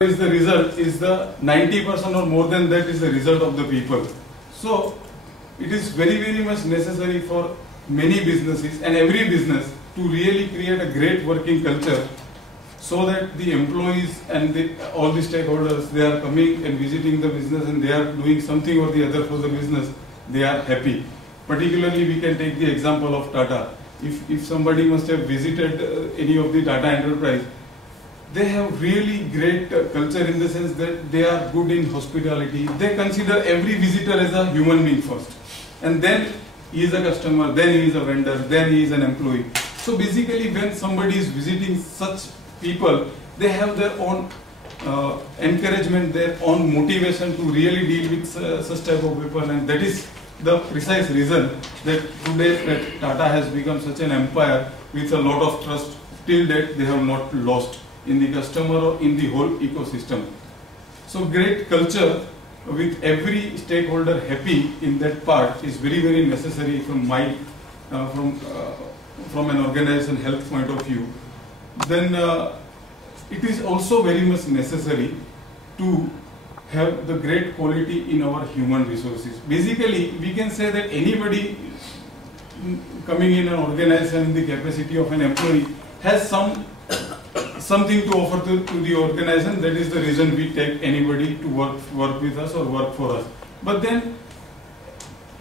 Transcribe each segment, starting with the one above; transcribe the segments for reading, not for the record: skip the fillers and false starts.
is the result is the 90% or more than that is the result of the people. So it is very much necessary for many businesses and every business to really create a great working culture so that the employees and all the stakeholders, they are coming and visiting the business and they are doing something or the other for the business, they are happy. Particularly we can take the example of Tata. If somebody must have visited any of the Tata Enterprise, they have really great culture in the sense that they are good in hospitality. They consider every visitor as a human being first. And then he is a customer, then he is a vendor, then he is an employee. So basically when somebody is visiting such people, they have their own encouragement, their own motivation to really deal with such type of people, and that is the precise reason that today that Tata has become such an empire with a lot of trust. Till that they have not lost in the customer or in the whole ecosystem. So great culture with every stakeholder happy in that part is very necessary from my from an organization health point of view. Then it is also very much necessary to have the great quality in our human resources. Basically we can say that anybody coming in an organization in the capacity of an employee has something to offer to the organization. That is the reason we take anybody to work with us or work for us. But then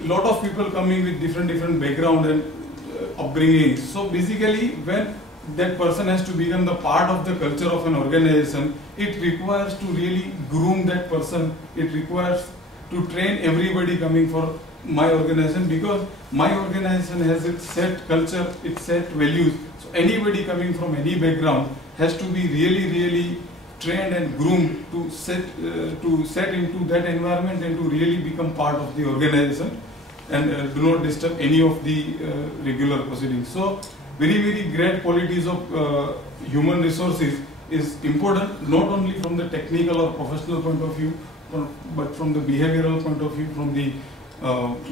a lot of people coming with different background and upbringing. So basically when that person has to become the part of the culture of an organization, it requires to really groom that person. It requires to train everybody coming for my organization, because my organization has its set culture, its set values. So anybody coming from any background has to be really trained and groomed to set into that environment and to really become part of the organization and do not disturb any of the regular proceedings. So very great qualities of human resources is important, not only from the technical or professional point of view, but from the behavioral point of view, from the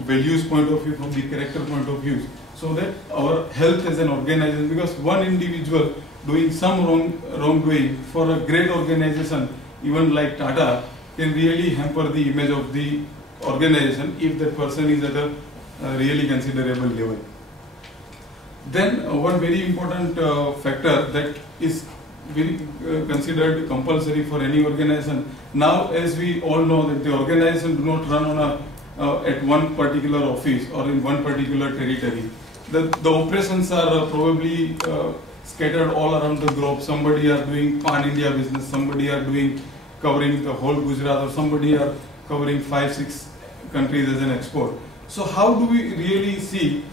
values point of view, from the character point of view, so that our health as an organization, because one individual doing some wrongdoing for a great organization, even like Tata, can really hamper the image of the organization if that person is at a really considerable level. Then one very important factor that is very considered compulsory for any organization. Now, as we all know that the organization do not run on at one particular office or in one particular territory. The operations are probably scattered all around the globe. Somebody are doing pan-India business, somebody are doing covering the whole Gujarat, or somebody are covering 5-6 countries as an export. So how do we really see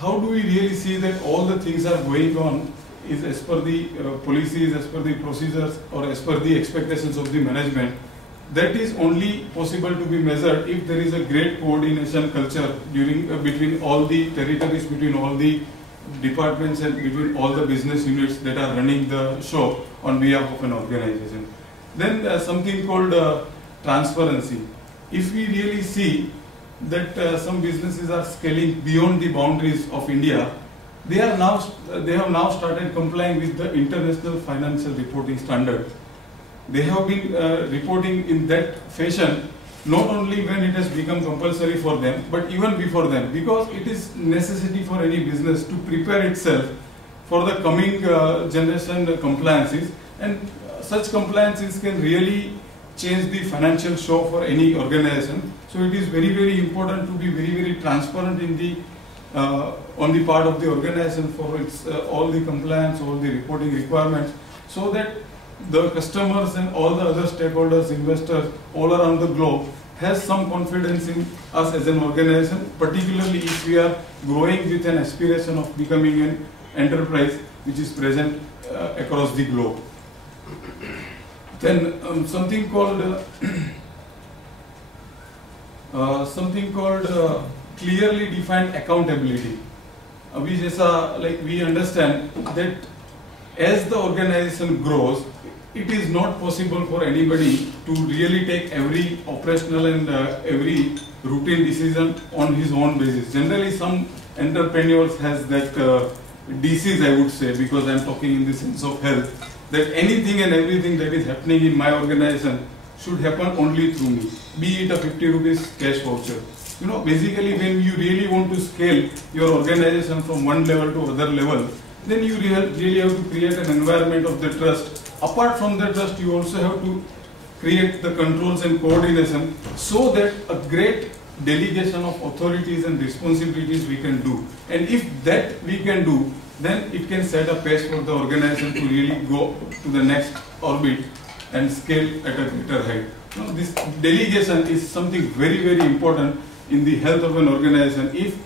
that all the things are going on is as per the policies, as per the procedures, or as per the expectations of the management? That is only possible to be measured if there is a great coordination culture between all the territories, between all the departments, and between all the business units that are running the show on behalf of an organization. Then something called transparency. If we really see that some businesses are scaling beyond the boundaries of India, they have now started complying with the International Financial Reporting Standard. They have been reporting in that fashion, not only when it has become compulsory for them, but even before them, because it is necessity for any business to prepare itself for the coming generation compliances, and such compliances can really change the financial show for any organization. So it is very important to be very transparent in the on the part of the organization for its all the compliance, all the reporting requirements, so that the customers and all the other stakeholders, investors all around the globe has some confidence in us as an organization, particularly if we are growing with an aspiration of becoming an enterprise which is present across the globe. Then something called clearly defined accountability. We understand that as the organization grows, it is not possible for anybody to really take every operational and every routine decision on his own basis. Generally, some entrepreneurs has that disease, I would say, because I'm talking in the sense of health, that anything and everything that is happening in my organization should happen only through me, be it a 50 rupees cash voucher. You know, basically when you really want to scale your organization from one level to other level, then you really have to create an environment of the trust. Apart from the trust, you also have to create the controls and coordination so that a great delegation of authorities and responsibilities we can do. And if that we can do, then it can set a pace for the organization to really go to the next orbit and scale at a greater height. You know, this delegation is something very, very important in the health of an organization. If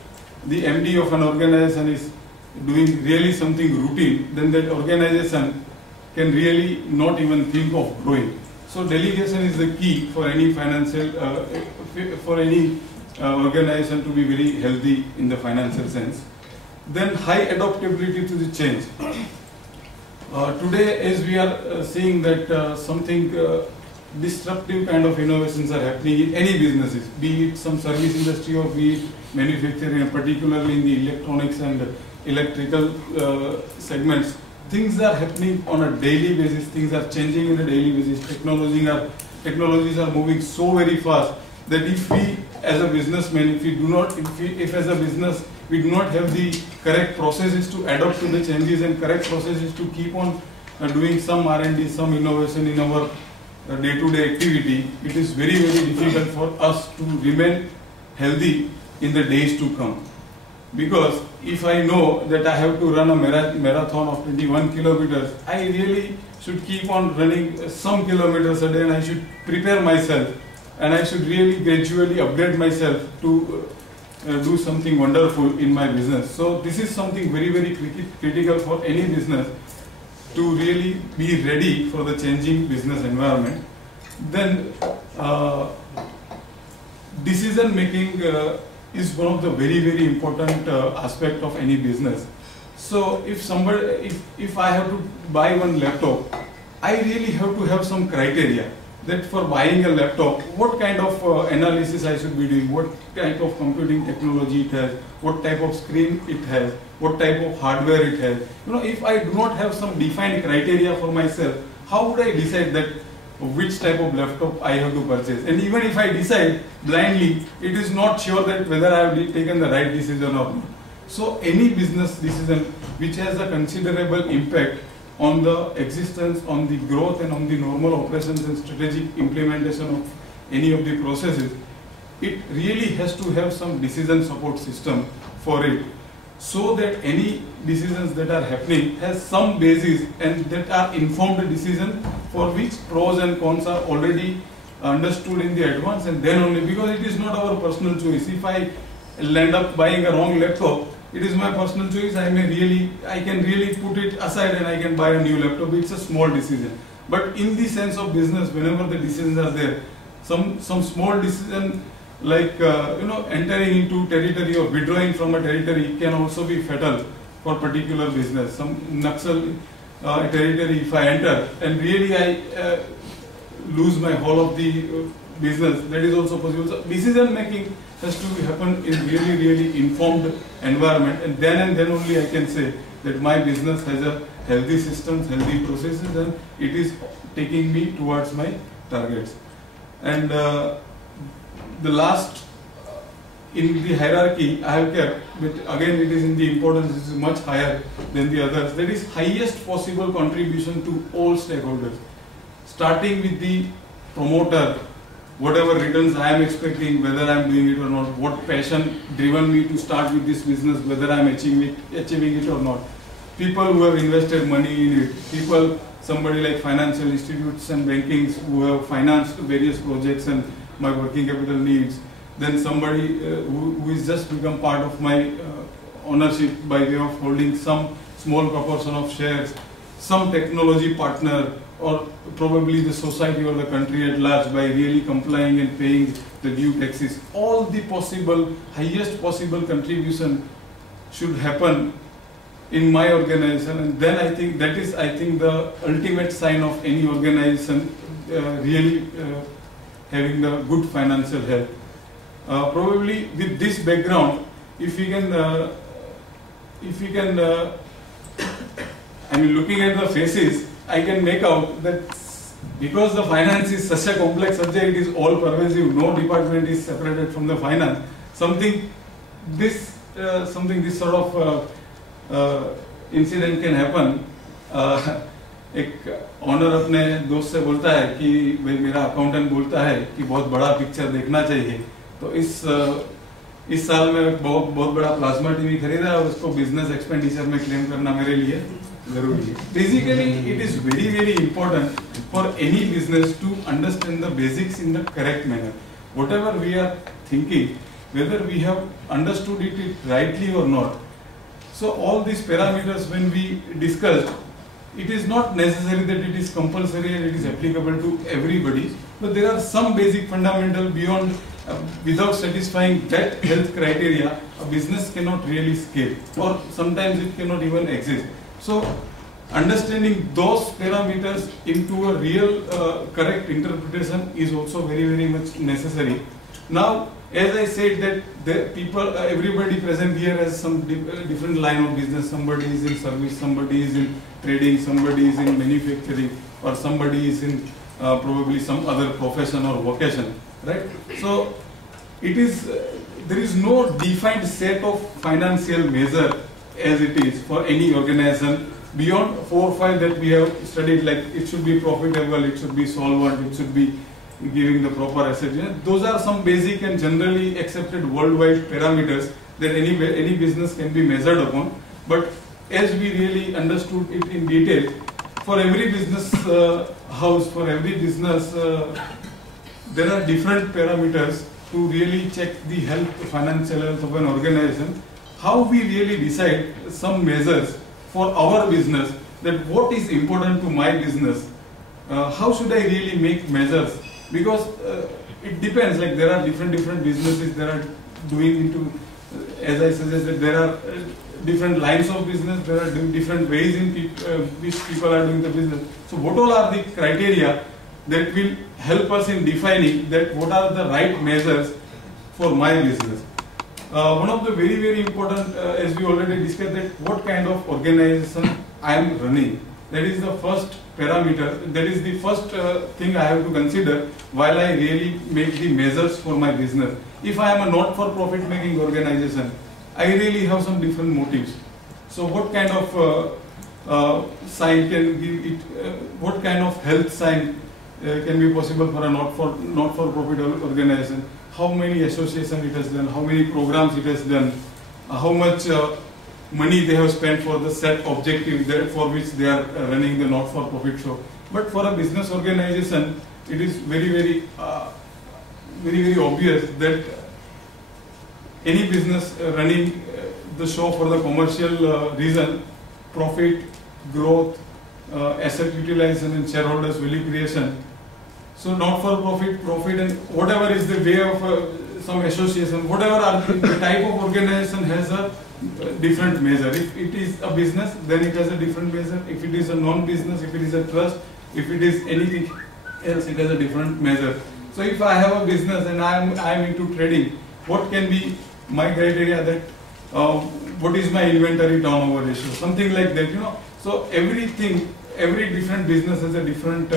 the MD of an organization is doing really something routine, then that organization can really not even think of growing. So delegation is the key for any financial, for any organization to be very healthy in the financial sense. Then high adaptability to the change. Today, as we are seeing that something disruptive kind of innovations are happening in any businesses, be it some service industry or be it manufacturing, particularly in the electronics and electrical segments. Things are happening on a daily basis, things are changing in a daily basis, technologies are moving so very fast that if we as a businessman, if as a business we do not have the correct processes to adapt to the changes and correct processes to keep on doing some R&D, some innovation in our day-to-day activity, it is very, very difficult for us to remain healthy in the days to come. Because if I know that I have to run a marathon of 21 kilometers, I really should keep on running some kilometers a day, and I should prepare myself, and I should really gradually upgrade myself to do something wonderful in my business. So this is something very, very critical for any business, to really be ready for the changing business environment. Then decision making is one of the very, very important aspect of any business. So if I have to buy one laptop, I really have to have some criteria that for buying a laptop, what kind of analysis I should be doing, what type of computing technology it has, what type of screen it has, what type of hardware it has. You know, if I do not have some defined criteria for myself, how would I decide that which type of laptop I have to purchase? And even if I decide blindly, it is not sure that whether I have taken the right decision or not. So any business decision which has a considerable impact on the existence, on the growth and on the normal operations and strategic implementation of any of the processes, it really has to have some decision support system for it, so that any decisions that are happening has some basis and that are informed decisions for which pros and cons are already understood in the advance, and then only, because it is not our personal choice. If I end up buying a wrong laptop, it is my personal choice. I can really put it aside and I can buy a new laptop. It's a small decision. But in the sense of business, whenever the decisions are there, some small decision like entering into territory or withdrawing from a territory can also be fatal for particular business. Some Naxal territory, if I enter and really I lose my whole of the business, that is also possible. So decision making has to happen in really, really informed environment, and then only I can say that my business has a healthy systems, healthy processes, and it is taking me towards my targets. And the last in the hierarchy I have kept, but again it is in the importance, it is much higher than the others, that is highest possible contribution to all stakeholders, starting with the promoter. Whatever returns I am expecting, whether I am doing it or not, what passion driven me to start with this business, whether I am achieving it or not. People who have invested money in it, somebody like financial institutes and bankings who have financed various projects and my working capital needs. Then somebody who is just become part of my ownership by way of holding some small proportion of shares, some technology partner, or probably the society or the country at large by really complying and paying the due taxes. All the possible, highest possible contribution should happen in my organization, and then I think that is, the ultimate sign of any organization really having the good financial health. Probably with this background, if we can I mean, looking at the faces, I can make out that because the finance is such a complex subject, it is all pervasive, no department is separated from the finance. Something this sort of incident can happen. एक honour अपने दोस्त से बोलता है कि भाई मेरा accountant बोलता है कि बहुत बड़ा पिक्चर देखना चाहिए, तो इस साल में बहुत बड़ा प्लाज्मा टीवी खरीदा और उसको बिजनेस एक्सपेंडिचर में क्लेम करना मेरे लिए जरूरी है. Basically it is very very important for any business to understand the basics in the correct manner. Whatever we are thinking, whether we have understood it rightly or not. So all these parameters when we discussed, it is not necessary that it is compulsory and it is applicable to everybody, but there are some basic fundamental beyond without satisfying that health criteria, a business cannot really scale, or sometimes it cannot even exist. So understanding those parameters into a real correct interpretation is also very very much necessary. Now, as I said that the people, everybody present here has some different line of business. Somebody is in service, somebody is in trading, somebody is in manufacturing, or somebody is in probably some other profession or vocation, right? So it is there is no defined set of financial measure as it is for any organization beyond 4 or 5 that we have studied. Like it should be profitable, it should be solvent, it should be giving the proper asset. Those are some basic and generally accepted worldwide parameters that any business can be measured upon. But as we really understood it in detail, for every business house, for every business, there are different parameters to really check the financial health of an organization. How we really decide some measures for our business, that what is important to my business, how should I really make measures? Because it depends, like there are different businesses that are doing into, as I suggested, there are different lines of business, there are different ways in which people are doing the business. So what all are the criteria that will help us in defining that what are the right measures for my business? One of the very very important, as we already discussed, that what kind of organization I am running. That is the first parameter, that is the first thing I have to consider while I really make the measures for my business. If I am a not-for-profit making organization, I really have some different motives. So what kind of sign can give it, what kind of health sign can be possible for a not-for-profit organization? How many associations it has done, how many programs it has done, how much money they have spent for the set objective for which they are running the not-for-profit show. But for a business organization, it is very very obvious that any business running the show for the commercial reason, profit, growth, asset utilization and shareholders value creation. So not-for-profit, profit, and whatever is the way of some association, whatever are the type of organization has a different measure. If it is a business, then it has a different measure. If it is a non-business, if it is a trust, if it is anything else, it has a different measure. So if I have a business and I am into trading, what can be my criteria that what is my inventory turnover ratio, something like that, you know. So every different business has a different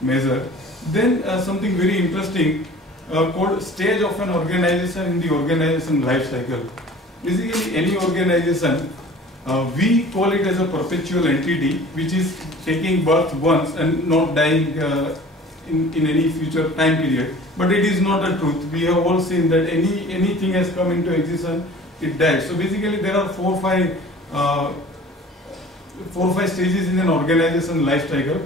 measure. Then something very interesting called stage of an organization in the organization life cycle. Basically, any organization, we call it as a perpetual entity, which is taking birth once and not dying in any future time period. But it is not the truth. We have all seen that anything has come into existence, it dies. So basically, there are 4 or 5 stages in an organization life cycle.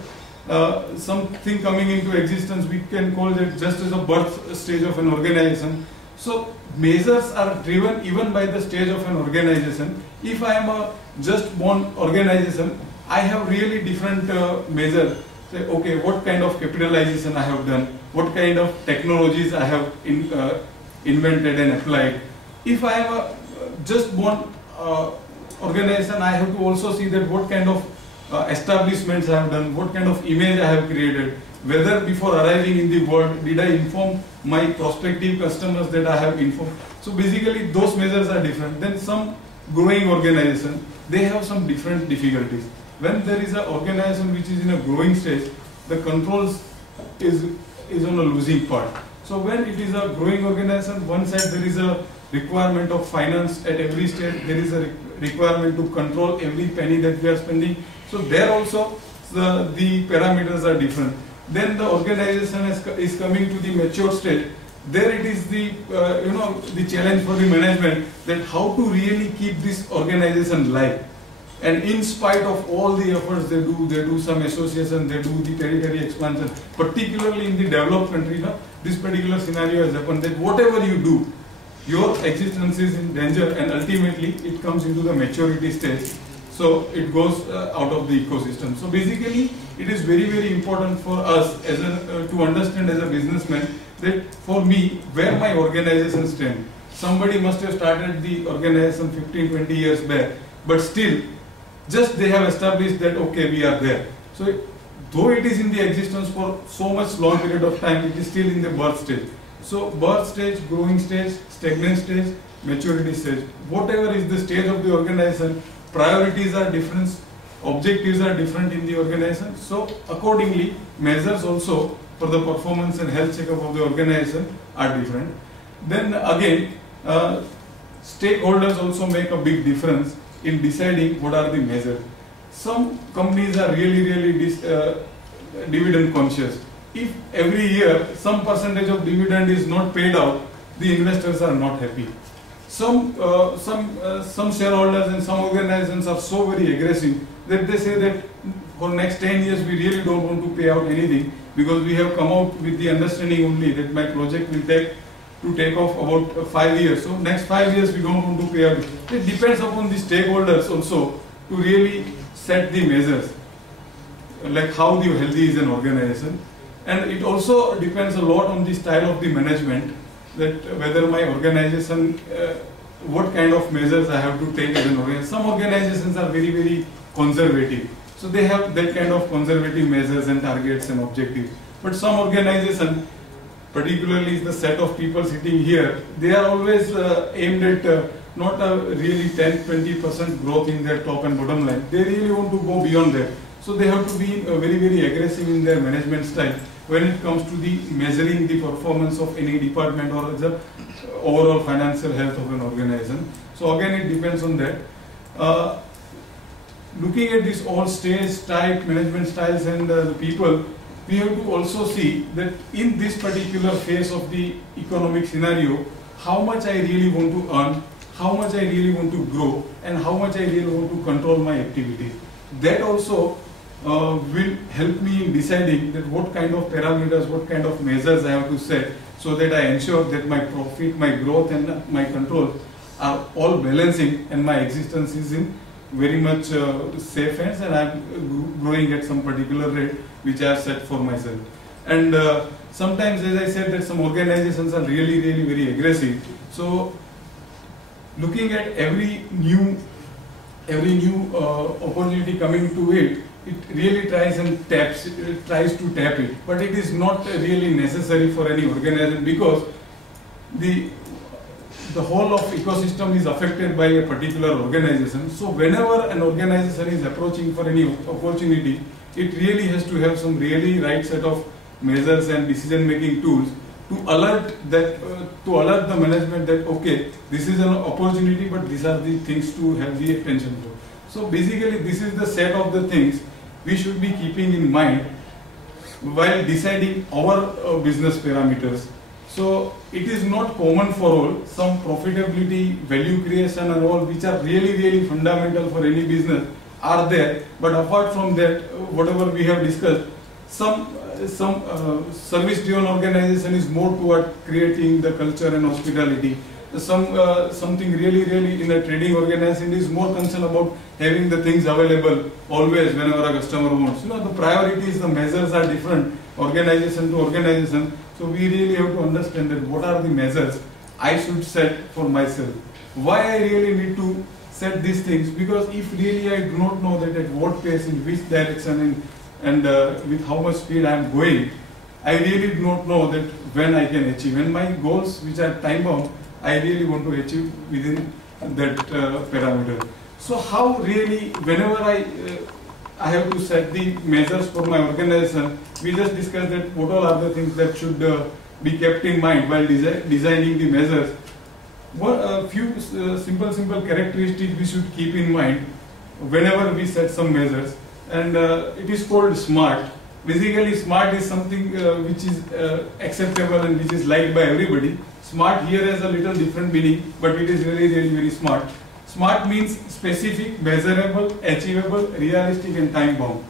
Something coming into existence, we can call it just as a birth stage of an organization. So measures are driven even by the stage of an organization. If I am a just born organization, I have really different measures. Say, okay, what kind of capitalization I have done, what kind of technologies I have invented and applied. If I am a just born organization, I have to also see that what kind of establishments I have done, what kind of image I have created, whether before arriving in the world did I inform my prospective customers that I have informed. So basically those measures are different. Then some growing organization, they have some different difficulties. when there is an organization which is in a growing stage, the controls is on a losing part. So when it is a growing organization, one side there is a requirement of finance at every stage, there is a requirement to control every penny that we are spending. So there also the parameters are different. Then the organization is coming to the mature stage. There it is the the challenge for the management, that how to really keep this organization live. And in spite of all the efforts they do some association, they do the territory expansion, particularly in the developed country. This particular scenario has happened, that whatever you do, your existence is in danger, and ultimately it comes into the maturity stage. So it goes out of the ecosystem. So basically, it is very, very important for us as to understand as a businessman that for me, where my organization stands. Somebody must have started the organization 15, 20 years back, but still, just they have established that, okay, we are there. So though it is in the existence for so much long period of time, it is still in the birth stage. So birth stage, growing stage, stagnant stage, maturity stage. Whatever is the stage of the organization, priorities are different, objectives are different in the organization. So accordingly, measures also for the performance and health checkup of the organization are different. Then again, stakeholders also make a big difference in deciding what are the measures. Some companies are really dividend conscious. If every year some percentage of dividend is not paid out, the investors are not happy. Some shareholders and some organizations are so very aggressive that they say that for next 10 years we really don't want to pay out anything, because we have come out with the understanding only that my project will take off about 5 years. So next 5 years we don't want to pay out. It depends upon the stakeholders also to really set the measures, like how the healthy is an organization. And it also depends a lot on the style of the management, that whether my organization, what kind of measures I have to take as an organization. Some organizations are very conservative. So they have that kind of conservative measures and targets and objectives. But some organizations, particularly the set of people sitting here, they are always aimed at not a really 10-20% growth in their top and bottom line. They really want to go beyond that. So they have to be very aggressive in their management style when it comes to the measuring the performance of any department or the overall financial health of an organization. So again, it depends on that. Looking at this all stage type, management styles and the people, we have to also see that in this particular phase of the economic scenario, how much I really want to earn, how much I really want to grow, and how much I really want to control my activities. That also will help me in deciding that what kind of parameters, what kind of measures I have to set, so that I ensure that my profit, my growth and my control are all balancing and my existence is in very much safe hands, and I am growing at some particular rate which I have set for myself. And sometimes, as I said, that some organizations are really very aggressive. So looking at every new opportunity coming to it, it really tries to tap it, but it is not really necessary for any organization, because the whole of ecosystem is affected by a particular organization. So whenever an organization is approaching for any opportunity, it really has to have some really right set of measures and decision-making tools to alert the management that, okay, this is an opportunity, but these are the things to have the attention for. So basically, this is the set of the things we should be keeping in mind while deciding our business parameters. So it is not common for all. Some profitability, value creation and all, which are really fundamental for any business, are there. But apart from that, whatever we have discussed, some service-driven organization is more toward creating the culture and hospitality. Something really in a trading organization is more concerned about having the things available always whenever a customer wants. The priorities, the measures are different, organization to organization. So we really have to understand that what are the measures I should set for myself. Why I really need to set these things, because if really I do not know that at what pace, in which direction and with how much speed I am going, I really do not know that when I can achieve. And my goals, which are time bound, I really want to achieve within that parameter. So how really, whenever I I have to set the measures for my organization, we just discussed that what all are the things that should be kept in mind while designing the measures. A few simple characteristics we should keep in mind whenever we set some measures, and it is called SMART. Basically, SMART is something which is acceptable and which is liked by everybody. SMART here has a little different meaning, but it is really very smart. SMART means specific, measurable, achievable, realistic and time bound.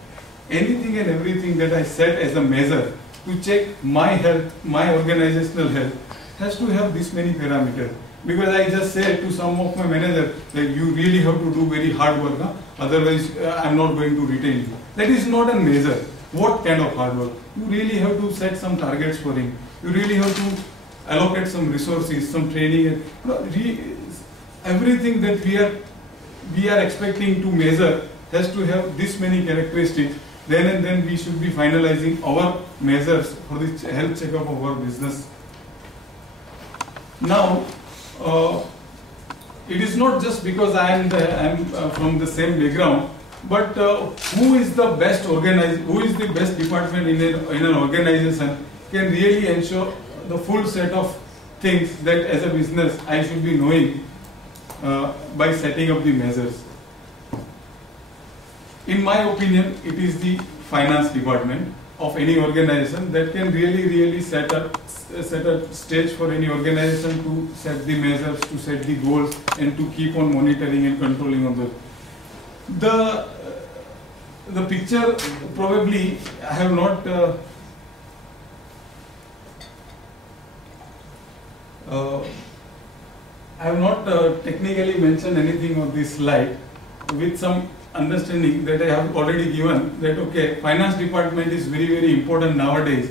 Anything and everything that I set as a measure to check my health, my organizational health, has to have this many parameters. Because I just said to some of my managers that you really have to do very hard work, huh? Otherwise I'm not going to retain you. That is not a measure. What kind of hard work? You really have to set some targets for him. You really have to allocate some resources, some training. Everything that we are expecting to measure has to have this many characteristics. Then and then we should be finalizing our measures for the health checkup of our business. Now, it is not just because I am from the same background, but who is the best department in an organization can really ensure the full set of things that as a business I should be knowing by setting up the measures. In my opinion, it is the finance department of any organization that can really set a stage for any organization to set the measures, to set the goals, and to keep on monitoring and controlling on those. The picture probably I have not technically mentioned anything on this slide, with some understanding that I have already given that okay, finance department is very important nowadays.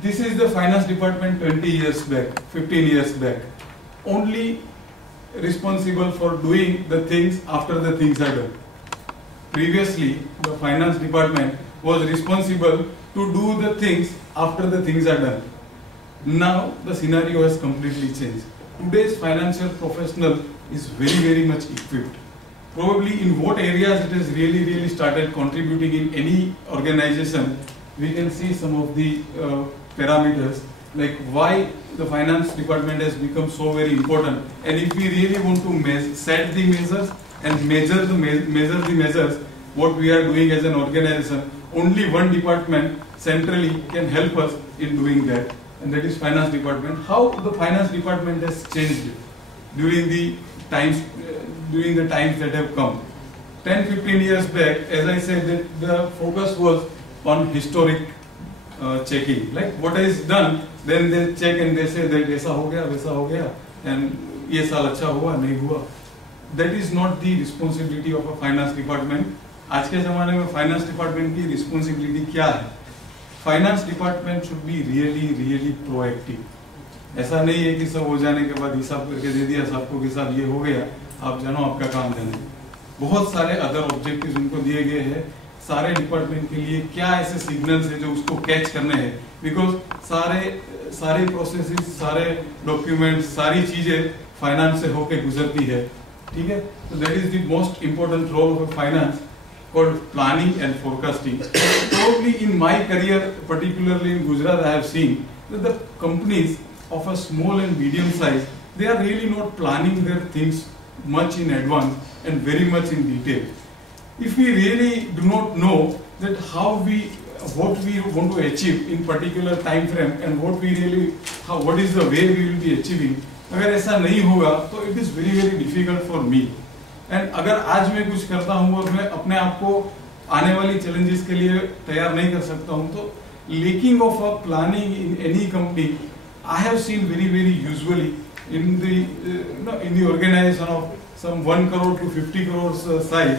This is the finance department 20 years back, 15 years back, only responsible for doing the things after the things are done. Previously, the finance department was responsible to do the things after the things are done. Now the scenario has completely changed. Today's financial professional is very much equipped. Probably in what areas it has really started contributing in any organization, we can see some of the parameters, like why the finance department has become so very important. And if we really want to set the measures and measure the measures, what we are doing as an organization, only one department centrally can help us in doing that, and that is finance department. How the finance department has changed during the times that have come. 10-15 years back, as I said, that the focus was on historic checking, like what is done, then they check and they say that ऐसा हो गया, वैसा हो गया, and ये साल अच्छा हुआ, नहीं हुआ. That is not the responsibility of a finance department. आज के ज़माने में finance department की responsibility क्या है? Finance department should be really proactive. ऐसा नहीं है कि सब हो जाने के बाद हिसाब करके दे दिया सबको कि साहब ये हो गया, आप जानो आपका काम जाने. बहुत सारे अदर ऑब्जेक्टिव्स उनको दिए गए हैं. सारे डिपार्टमेंट के लिए क्या ऐसे सिग्नल्स है जो उसको कैच करने हैं, बिकॉज सारे प्रोसेसेस, सारे डॉक्यूमेंट्स, सारी चीजें फाइनेंस से होके गुजरती है. ठीक है, so that is the most important role of a finance, called planning and forecasting. Probably in my career, particularly in Gujarat, I have seen that the companies of a small and medium size, they are really not planning their things much in advance and very much in detail. If we really do not know that what we want to achieve in particular time frame and what is the way we will be achieving, अगर ऐसा नहीं होगा तो it is very difficult for me. And अगर आज मैं कुछ करता हूँ और मैं अपने आप को आने वाली challenges के लिए तैयार नहीं कर सकता हूँ, तो lacking of a planning in any company, I have seen very usually in the organization of some 1 crore to 50 crores size,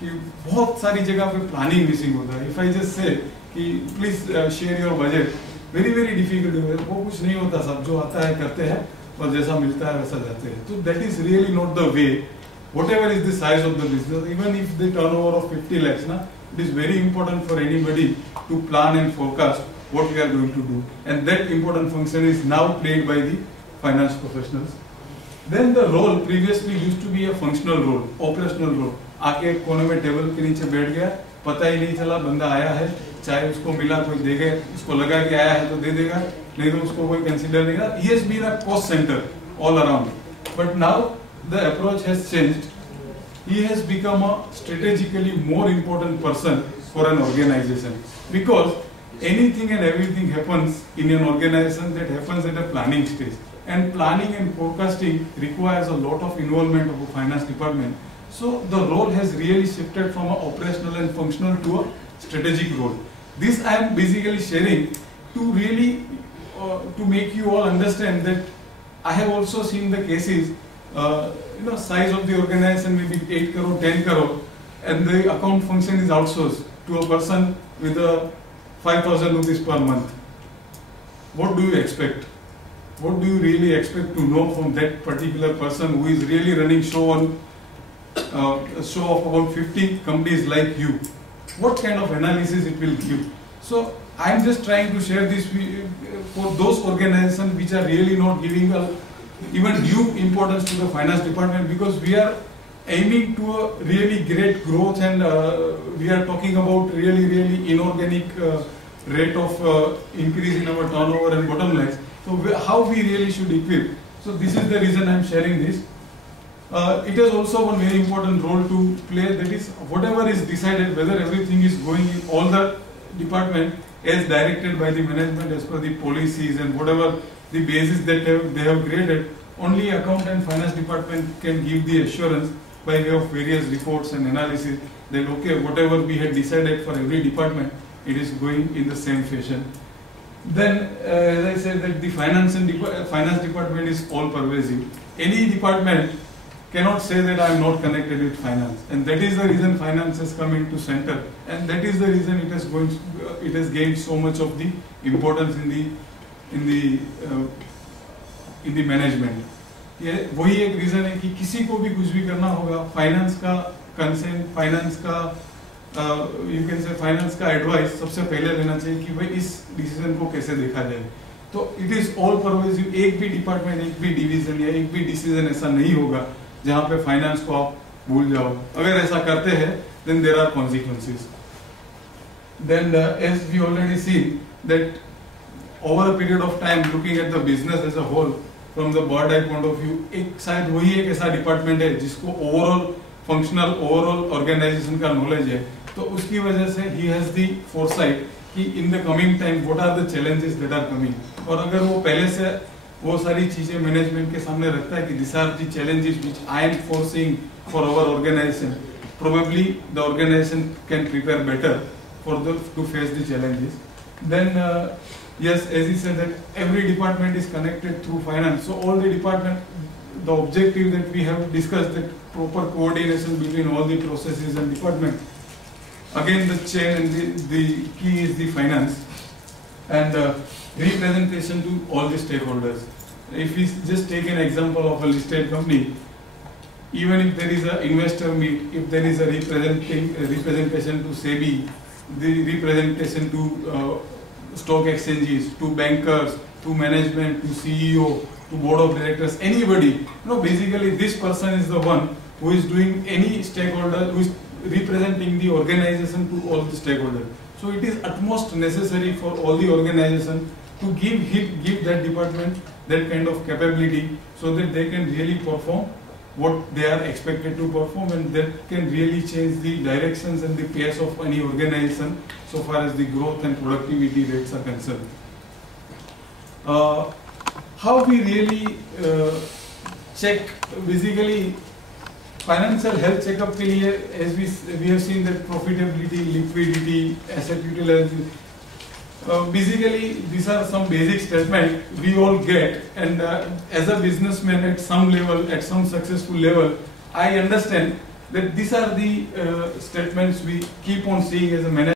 कि बहुत सारी जगह पे प्लानिंग मिसिंग होता है. If I just say कि please share your budget, very difficult है, वो कुछ नहीं होता, सब जो आता है करते हैं और जैसा मिलता है वैसा जाते हैं. तो that is really not the way. Whatever is the size of the business, even if the turnover of 50 lakhs, it is very important for anybody to plan and forecast what we are going to do, and that important function is now played by the finance professionals. Then the role previously used to be a functional role, operational role. आके कोने में table के नीचे बैठ गया, पता ही नहीं चला बंदा आया है, चाहे उसको मिला कोई देगा, इसको लगा कि आया है तो दे देगा, नहीं तो उसको कोई कंसीडर नहीं करेगा. He has been a cost center all around. But now the approach has changed. He has become a strategically more important person for an organization, because anything and everything happens in an organization that happens at a planning stage, and planning and forecasting requires a lot of involvement of a finance department. So the role has really shifted from an operational and functional to a strategic role. This I am basically sharing to really to make you all understand that I have also seen the cases, size of the organization maybe 8 crore, 10 crore, and the account function is outsourced to a person with a 5,000 rupees per month. What do you expect? What do you really expect to know from that particular person who is really running show of about 50 companies like you? What kind of analysis it will give? So I am just trying to share this for those organizations which are really not giving even due importance to the finance department, because we are aiming to a really great growth, and we are talking about really inorganic rate of increase in our turnover and bottom lines. So how we really should equip. So this is the reason I am sharing this. It has also one very important role to play, that is whatever is decided, whether everything is going in all the department as directed by the management as per the policies and whatever the basis that they have created, only account and finance department can give the assurance by way of various reports and analysis that okay, whatever we had decided for every department, it is going in the same fashion. Then as I said, that the finance department is all pervasive. Any department cannot say that I am not connected with finance, and that is the reason finance has come into center, and that is the reason it has gained so much of the importance in the management. ये वही एक reason है कि किसी को भी कुछ भी करना होगा, फाइनेंस का कंसेंट, फाइनेंस का यू कैन से फाइनेंस का एडवाइस सबसे पहले लेना चाहिए कि भाई इस डिसीजन को कैसे देखा जाए. तो इट इज ऑल परवेसिव. एक भी डिपार्टमेंट, एक भी डिवीजन या एक भी डिसीजन ऐसा नहीं होगा जहाँ पे फाइनेंस को आप भूल जाओ. अगर ऐसा करते हैं then there are consequences. Then as we already seen that over a period of time, looking at the business as a whole from the bird eye point of view, एक शायद वही एक ऐसा डिपार्टमेंट है जिसको ओवरऑल फंक्शनल, ओवरऑल ऑर्गेनाइजेशन का knowledge है. तो उसकी वजह से he has the foresight कि in the coming time what are the challenges that are coming. और अगर वो पहले से वो सारी चीजें मैनेजमेंट के सामने रखता है कि these are the challenges which I am foreseeing for our organization, probably the organization can prepare better to face the challenges. Then yes, as he said that every department is connected through finance. So all the department, the objective that we have discussed, that proper coordination between all the processes and department. Again, the chain and the key is the finance and representation to all the stakeholders. If we just take an example of a listed company, even if there is an investor meet, if there is a representation to SEBI, the representation to stock exchanges, to bankers, to management, to CEO, to board of directors, anybody, basically this person is the one who is doing any stakeholder, who is representing the organization to all the stakeholders. So it is utmost necessary for all the organization to give that department that kind of capability so that they can really perform what they are expected to perform, and that can really change the directions and the pace of any organization so far as the growth and productivity rates are concerned. How we really check, basically financial health checkup के लिए, as we have seen that profitability, liquidity, asset utilization, basically these are some basic statements we all get, and as a businessman at some level, at some successful level, I understand that these are the statements we keep on seeing as a manager.